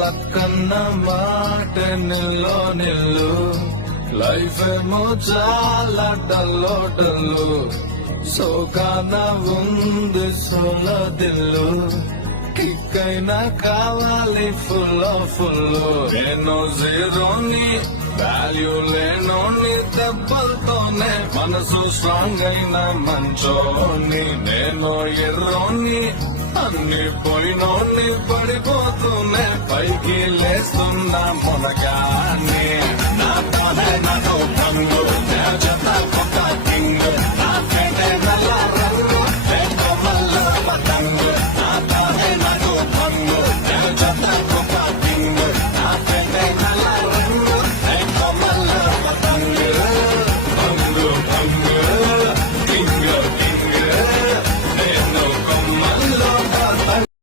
లక్కన్న మాట నిల్లో నిల్లు, లైఫ్ ఏమో చాలా డల్లో డల్లు, సోకాన ఉంది సోల దిల్లు, కిక్ అయినా కావాలి ఫుల్ ఫుల్. నేను జీరోని, వాల్యూ లేనోని, దెబ్బలతోనే మనసు స్ట్రాంగ్ అయిన మంచోని. నేను ఎర్రోని, అన్ని పోయినోని, పడిపోతూనే పైకి లేస్తున్నా మొదగాని. నాతోనే నాతో కన్ను